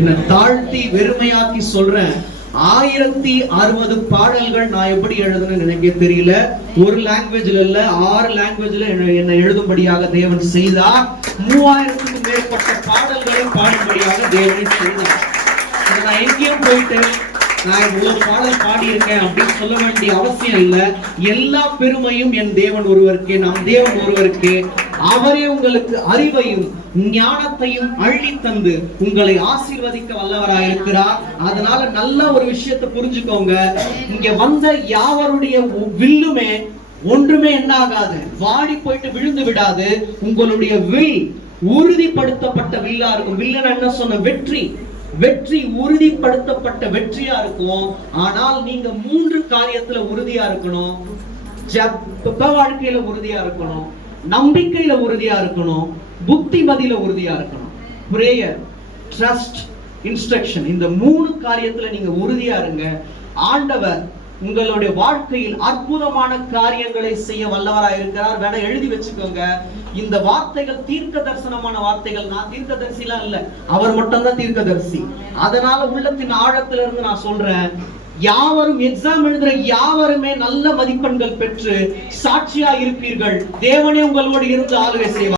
என்ன தாழ்த்தி வெறுமையாக்கி சொல்றேன். 1060 பாடல்கள் நான் எப்படி எழுதுன்னு எனக்கே தெரியல. ஒரு லாங்குவேஜ்ல இல்ல, 6 லாங்குவேஜ்ல என்ன எழுதும்படியாக தேவன் செய்தார். 3000க்கும் மேற்பட்ட பாடல்களை பாடும்படியாக தேவன் செய்தார். நான் எங்கேயும் போயிட்டு நான் இவ்வளவு பாடல் பாடியிருக்கேன் அப்படின்னு சொல்ல வேண்டிய அவசியம் இல்லை. எல்லா பெருமையும் என் தேவன் ஒருவருக்கே, நம் தேவன் ஒருவருக்கே. அவரே உங்களுக்கு அறிவையும் ஞானத்தையும் அள்ளி தந்து உங்களை ஆசீர்வதிக்க வல்லவராயிருக்கிறார். அதனால நல்ல ஒரு விஷயத்தை புரிஞ்சுக்கோங்க. இங்க வந்த யாவருடைய வில்லுமே ஒன்றுமே என்ன ஆகாது, வாடி போயிட்டு விழுந்து விடாது. உங்களுடைய வில் உறுதிப்படுத்தப்பட்ட வில்லா இருக்கும். வில்லன் என்ன சொன்ன? வெற்றி. வெற்றி உறுதிப்படுத்தப்பட்ட வெற்றியா இருக்கும். ஆனால் நீங்க 3 காரியத்துல உறுதியா இருக்கணும். வாழ்க்கையில உறுதியா இருக்கணும், நம்பிக்கையில உறுதியா இருக்கணும், புத்திமதியில உறுதியா இருக்கணும். பிரேயர், ட்ரஸ்ட், இன்ஸ்ட்ரக்ஷன், இந்த 3 காரியத்துல நீங்க உறுதியா இருங்க. ஆண்டவர் உங்களுடைய வாழ்க்கையில் அற்புதமான காரியங்களை செய்ய வல்லவராய் இருக்கிறார். வேணா எழுதி வச்சுக்கோங்க. இந்த வார்த்தைகள் தீர்க்க தரிசனமான வார்த்தைகள். நான் தீர்க்கதரிசிலாம் இல்ல, அவர் மட்டும்தான் தீர்க்கதரிசி. அதனால உள்ளத்தின் ஆழத்துல இருந்து நான் சொல்றேன், யாவரும் எக்ஸாம் எழுதுற யாவருமே நல்ல மதிப்பெண்கள் பெற்று சாட்சியா இருப்பீர்கள். தேவனே உங்களோடு இருந்து ஆளுகை செய்வார்.